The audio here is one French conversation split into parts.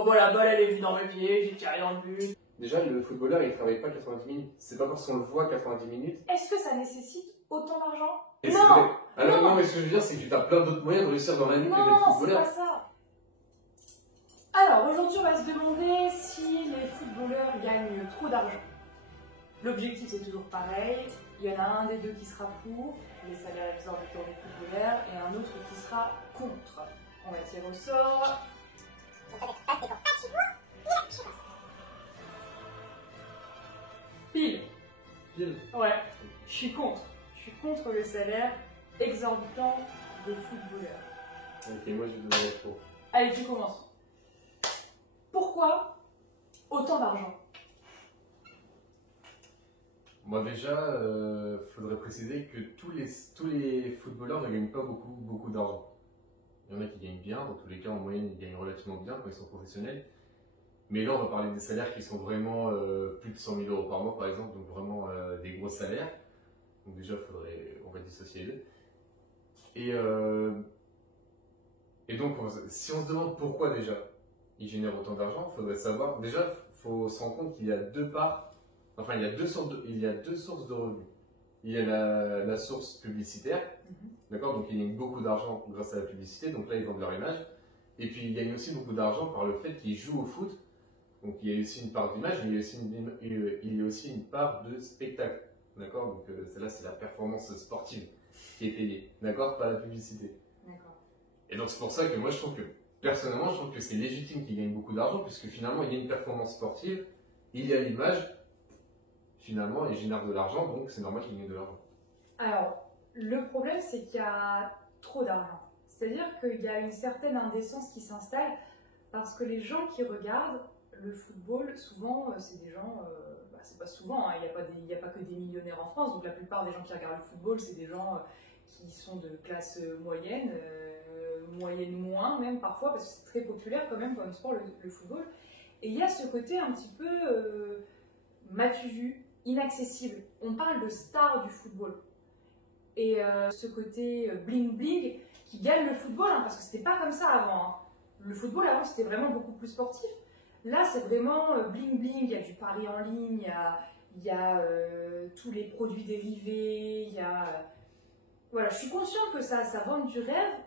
Oh bah la balle elle est venue dans mes pieds, j'ai tiré dans le but. Déjà, le footballeur, il travaille pas 90 minutes. C'est pas parce qu'on le voit 90 minutes. Est-ce que ça nécessite autant d'argent? Et Non, c'est vrai. Ah non, non. non, mais ce que je veux dire, c'est que tu as plein d'autres moyens de réussir dans la vie que d'être Non, c'est footballeur. pas ça. Alors aujourd'hui, on va se demander si les footballeurs gagnent trop d'argent. L'objectif c'est toujours pareil. Il y en a un des deux qui sera pour les salaires exorbitants des footballeurs et un autre qui sera contre. On va tirer au sort. Pile. Pile. Ouais, je suis contre. Je suis contre le salaire exorbitant des footballeurs. Ok, moi je vais donner pour. Allez, tu commences. Pourquoi autant d'argent? Moi déjà, faudrait préciser que tous les footballeurs ne gagnent pas beaucoup d'argent. Il y en a qui gagnent bien, dans tous les cas en moyenne ils gagnent relativement bien quand ils sont professionnels. Mais là on va parler des salaires qui sont vraiment plus de 100 000 euros par mois par exemple, donc vraiment des gros salaires. Donc déjà on va dissocier les deux. Et donc si on se demande pourquoi déjà ils génèrent autant d'argent, il faudrait savoir, déjà il faut se rendre compte qu'il y a deux parts. Enfin, il y a deux sources de revenus. Il y a la source publicitaire, d'accord, donc ils gagnent beaucoup d'argent grâce à la publicité, donc là ils vendent leur image. Et puis ils gagnent aussi beaucoup d'argent par le fait qu'ils jouent au foot, donc il y a aussi une part d'image, mais il y a aussi une part de spectacle, d'accord, donc celle-là c'est la performance sportive qui est payée, d'accord, pas la publicité. D'accord. Et donc c'est pour ça que moi personnellement je trouve que c'est légitime qu'ils gagnent beaucoup d'argent, puisque finalement il y a une performance sportive, il y a l'image. Finalement, ils génèrent de l'argent, donc c'est normal qu'ils gagnent de l'argent. Alors, le problème, c'est qu'il y a trop d'argent. C'est-à-dire qu'il y a une certaine indécence qui s'installe parce que les gens qui regardent le football, souvent, c'est des gens, c'est pas souvent, hein, il n'y a pas que des millionnaires en France, donc la plupart des gens qui regardent le football, c'est des gens qui sont de classe moyenne, moyenne moins même parfois, parce que c'est très populaire quand même comme sport, le football. Et il y a ce côté un petit peu m'as-tu vu, inaccessible. On parle de stars du football. Et ce côté bling bling qui gagne le football, hein, parce que c'était pas comme ça avant. Hein. Le football avant c'était vraiment beaucoup plus sportif. Là c'est vraiment bling bling, il y a du pari en ligne, il y a tous les produits dérivés, il y a... Voilà, je suis consciente que ça vend du rêve,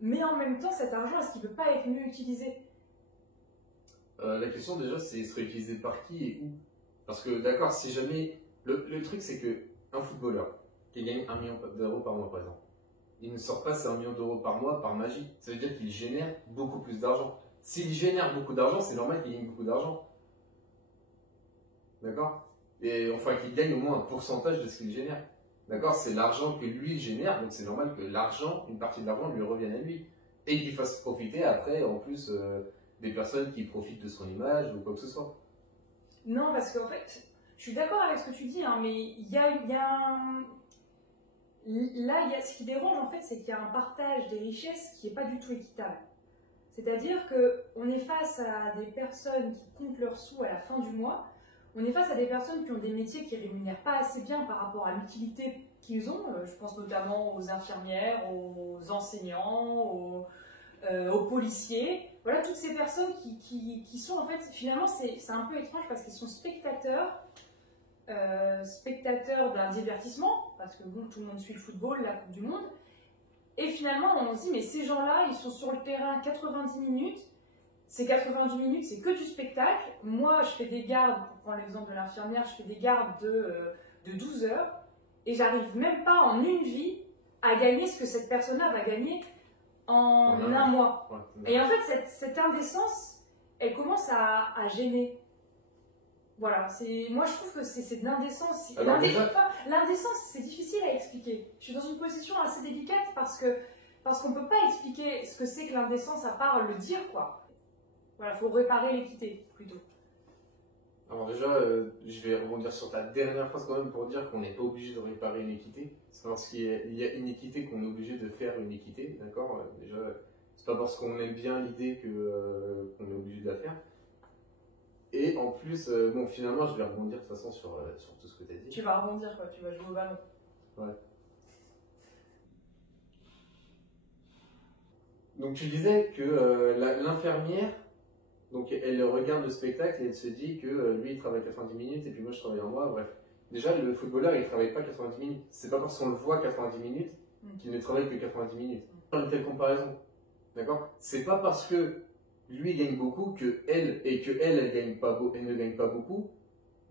mais en même temps cet argent, est-ce qu'il ne peut pas être mieux utilisé? La question déjà c'est il serait utilisé par qui et où? Parce que d'accord, si jamais... Le truc c'est que un footballeur qui gagne 1 million d'euros par mois par exemple, il ne sort pas ces 1 million d'euros par mois par magie. Ça veut dire qu'il génère beaucoup plus d'argent. S'il génère beaucoup d'argent, c'est normal qu'il gagne beaucoup d'argent. D'accord? Et enfin qu'il gagne au moins un pourcentage de ce qu'il génère. D'accord? C'est l'argent que lui génère, donc c'est normal que l'argent, une partie de l'argent lui revienne à lui. Et qu'il fasse profiter après en plus des personnes qui profitent de son image ou quoi que ce soit. Non, parce qu'en fait, je suis d'accord avec ce que tu dis, hein, mais il y a un... Là, ce qui dérange, en fait, c'est qu'il y a un partage des richesses qui n'est pas du tout équitable. C'est-à-dire qu'on est face à des personnes qui comptent leurs sous à la fin du mois, on est face à des personnes qui ont des métiers qui ne rémunèrent pas assez bien par rapport à l'utilité qu'ils ont. Je pense notamment aux infirmières, aux enseignants, aux policiers. Voilà, toutes ces personnes qui sont en fait, finalement, c'est un peu étrange parce qu'ils sont spectateurs d'un divertissement, parce que bon, tout le monde suit le football, la Coupe du Monde, et finalement on se dit mais ces gens-là, ils sont sur le terrain 90 minutes, ces 90 minutes c'est que du spectacle, moi je fais des gardes, pour prendre l'exemple de l'infirmière, je fais des gardes de 12 heures, et j'arrive même pas en une vie à gagner ce que cette personne-là va gagner en un mois. Ouais. Et en fait cette indécence, elle commence à gêner. Voilà, moi je trouve que c'est de l'indécence. L'indécence, c'est difficile à expliquer. Je suis dans une position assez délicate parce qu'on ne peut pas expliquer ce que c'est que l'indécence à part le dire, quoi. Voilà, il faut réparer l'équité, plutôt. Alors déjà, je vais rebondir sur ta dernière phrase quand même pour dire qu'on n'est pas obligé de réparer une équité. C'est parce qu'il y a une équité qu'on est obligé de faire une équité, d'accord? Déjà, c'est pas parce qu'on aime bien l'idée qu'on est obligé de la faire. Et en plus, bon, finalement, je vais rebondir de toute façon sur tout ce que tu as dit. Tu vas rebondir, quoi, tu vas jouer au ballon. Ouais. Donc tu disais que l'infirmière, donc elle regarde le spectacle et elle se dit que lui il travaille 90 minutes et puis moi je travaille un mois, bref. Déjà le footballeur il travaille pas 90 minutes. C'est pas parce qu'on le voit 90 minutes qu'il ne travaille que 90 minutes. Une telle comparaison. D'accord? C'est pas parce que lui gagne beaucoup que elle elle ne gagne pas beaucoup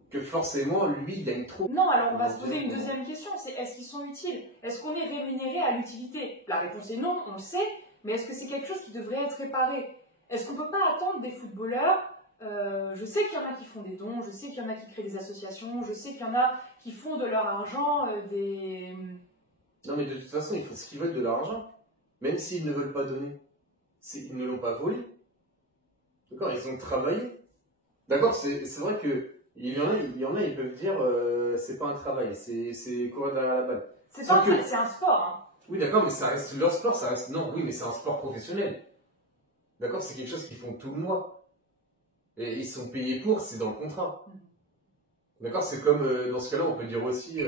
que forcément lui gagne trop. Non, alors on va se poser une deuxième question, c'est est-ce qu'ils sont utiles? Est-ce qu'on est rémunéré à l'utilité? La réponse est non, on le sait, mais est-ce que c'est quelque chose qui devrait être réparé? Est-ce qu'on ne peut pas attendre des footballeurs? Je sais qu'il y en a qui font des dons, je sais qu'il y en a qui créent des associations, je sais qu'il y en a qui font de leur argent des... Non mais de toute façon, ils font ce qu'ils veulent de leur argent. Même s'ils ne veulent pas donner. Ils ne l'ont pas volé. D'accord? Ils ont travaillé. D'accord? C'est vrai que il y en a, ils peuvent dire c'est pas un travail, c'est courir derrière la balle. C'est pas un travail, c'est un sport. Hein. Oui, d'accord, mais ça reste leur sport, ça reste. Non, oui, mais c'est un sport professionnel. D'accord? C'est quelque chose qu'ils font tout le mois. Et ils sont payés pour, c'est dans le contrat. D'accord? C'est comme dans ce cas-là, on peut dire aussi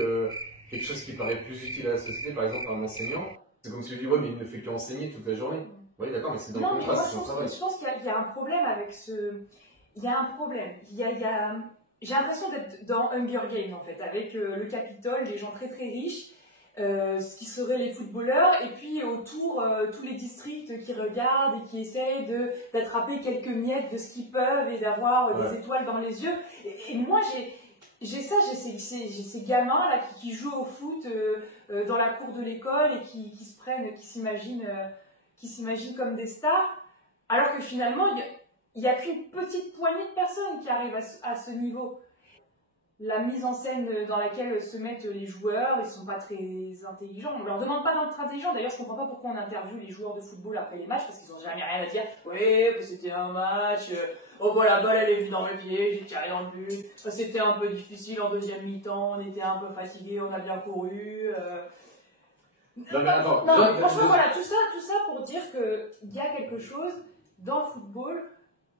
quelque chose qui paraît plus utile à la société, par exemple un enseignant. C'est comme celui qui dit ouais, mais il ne fait qu'enseigner toute la journée. Oui, d'accord, mais c'est dans le contrat, c'est son travail. Je pense qu'il y a un problème avec ce. Il y a un problème. J'ai l'impression d'être dans Hunger Games en fait, avec le Capitole, des gens très très riches, ce qui seraient les footballeurs, et puis autour tous les districts qui regardent et qui essayent d'attraper quelques miettes de ce qu'ils peuvent et d'avoir des étoiles dans les yeux. Et moi j'ai ces gamins là qui jouent au foot dans la cour de l'école et qui s'imaginent comme des stars, alors que finalement il n'y a qu'une petite poignée de personnes qui arrivent à ce niveau. La mise en scène dans laquelle se mettent les joueurs, ils ne sont pas très intelligents. On ne leur demande pas d'être intelligents. D'ailleurs, je ne comprends pas pourquoi on interviewe les joueurs de football après les matchs, parce qu'ils n'ont jamais rien à dire. Oui, c'était un match. Oh, bon, la balle, elle est venue dans le pied, j'ai tiré dans le but. C'était un peu difficile en deuxième mi-temps, on était un peu fatigués, on a bien couru. Non, mais attends. Non, mais franchement, voilà, tout ça pour dire qu'il y a quelque chose dans le football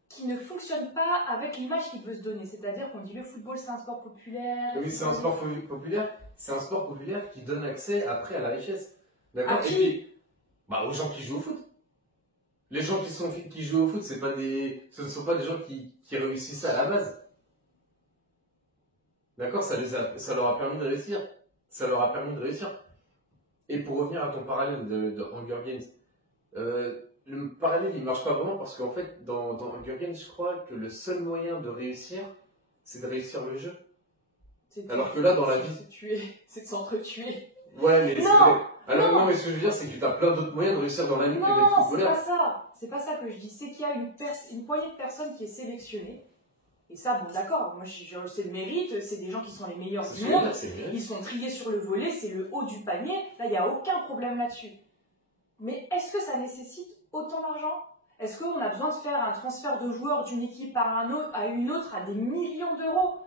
qui ne fonctionne pas avec l'image qu'il veut se donner. C'est-à-dire qu'on dit le football c'est un sport populaire. Oui, c'est un sport populaire. C'est un sport populaire qui donne accès après à la richesse. D'accord? Et puis, aux gens qui jouent au foot. Les gens qui jouent au foot, ce ne sont pas des gens qui réussissent à la base. D'accord? Ça leur a permis de réussir. Ça leur a permis de réussir. Et pour revenir à ton parallèle de Hunger Games, le parallèle il marche pas vraiment parce qu'en fait dans Hunger Games je crois que le seul moyen de réussir c'est de réussir le jeu. Alors que là dans la vie c'est de s'entretuer. Ouais mais non mais ce que je veux dire c'est que tu as plein d'autres moyens de réussir dans la vie que d'être footballeur. C'est pas ça que je dis, c'est qu'il y a une poignée de personnes qui est sélectionnée. Et ça, bon d'accord, moi c'est le mérite, c'est des gens qui sont les meilleurs du monde, ils sont triés sur le volet, c'est le haut du panier, là il n'y a aucun problème là-dessus. Mais est-ce que ça nécessite autant d'argent? Est-ce qu'on a besoin de faire un transfert de joueurs d'une équipe à une autre à des millions d'euros?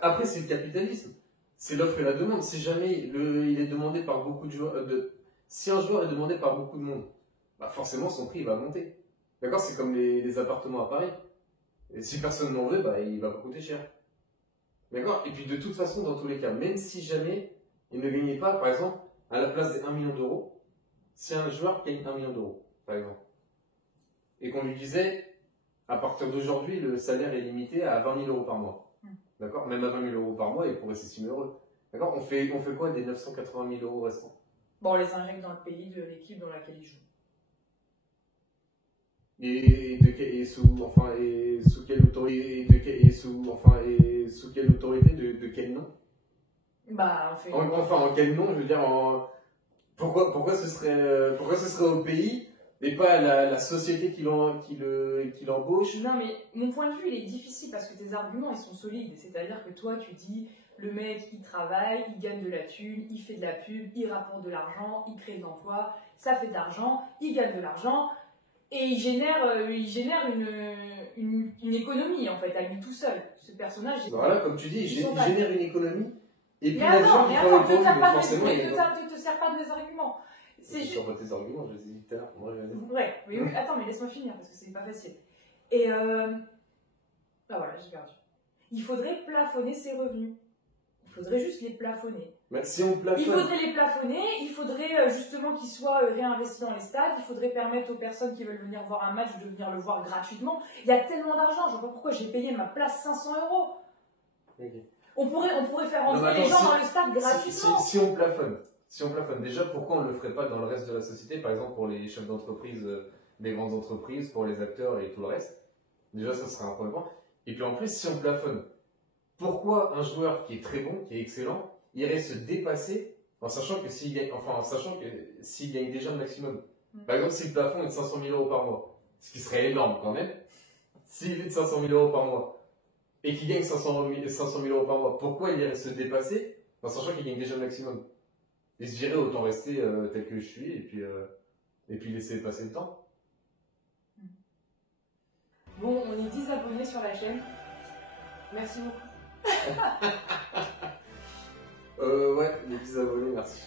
Après, c'est le capitalisme. C'est l'offre et la demande. Si jamais il est demandé par beaucoup de joueurs, si un joueur est demandé par beaucoup de monde, forcément son prix va monter. D'accord? C'est comme les appartements à Paris. Et si personne n'en veut, il va pas coûter cher. D'accord? Et puis de toute façon, dans tous les cas, même si jamais il ne gagnait pas, par exemple, à la place des 1 million d'euros, si un joueur gagne 1 million d'euros, par exemple, et qu'on lui disait, à partir d'aujourd'hui, le salaire est limité à 20 000 euros par mois. D'accord? Même à 20 000 euros par mois, il pourrait s'estimer heureux. D'accord? On fait quoi des 980 000 euros restants? Bon, on les injecte dans le pays de l'équipe dans laquelle ils jouent. Et sous quelle autorité, sous quelle autorité, de quel nom? En quel nom, je veux dire, pourquoi ce serait au pays et pas la société qui l'embauche? Non, mais mon point de vue, il est difficile parce que tes arguments, ils sont solides. C'est-à-dire que toi, tu dis, le mec, il travaille, il gagne de la thune, il fait de la pub, il rapporte de l'argent, il crée de l'emploi, ça fait de l'argent, il gagne de l'argent, et il génère une économie, en fait, à lui tout seul. Ce personnage... Voilà, comme tu dis, il génère une économie. Et puis, mais attends, forcément, ne te sers pas de mes arguments. C'est sur tes arguments, je l'ai dit tout à l'heure. Ouais, mais attends, mais laisse-moi finir parce que c'est pas facile. Et voilà, j'ai perdu. Il faudrait plafonner ses revenus. Il faudrait juste les plafonner. Mais si on plafonne... Il faudrait les plafonner, il faudrait justement qu'ils soient réinvestis dans les stades, il faudrait permettre aux personnes qui veulent venir voir un match de venir le voir gratuitement. Il y a tellement d'argent, je vois pas pourquoi j'ai payé ma place 500 €. Okay. On pourrait faire rentrer les gens dans le stade gratuitement. Si on plafonne, déjà pourquoi on ne le ferait pas dans le reste de la société, par exemple pour les chefs d'entreprise, des grandes entreprises, pour les acteurs et tout le reste. Déjà ça serait un premier point. Et puis en plus si on plafonne, pourquoi un joueur qui est très bon, qui est excellent, irait se dépasser en sachant que s'il gagne déjà le maximum. Par exemple si le plafond est de 500 000 € par mois, ce qui serait énorme quand même, s'il est de 500 000 € par mois, et qu'il gagne 500 000 € par mois, pourquoi il irait se dépasser en sachant qu'il gagne déjà le maximum? Et se dirait autant rester tel que je suis et puis laisser passer le temps. Bon, on est 10 abonnés sur la chaîne. Merci beaucoup. Ouais, les 10 abonnés, merci.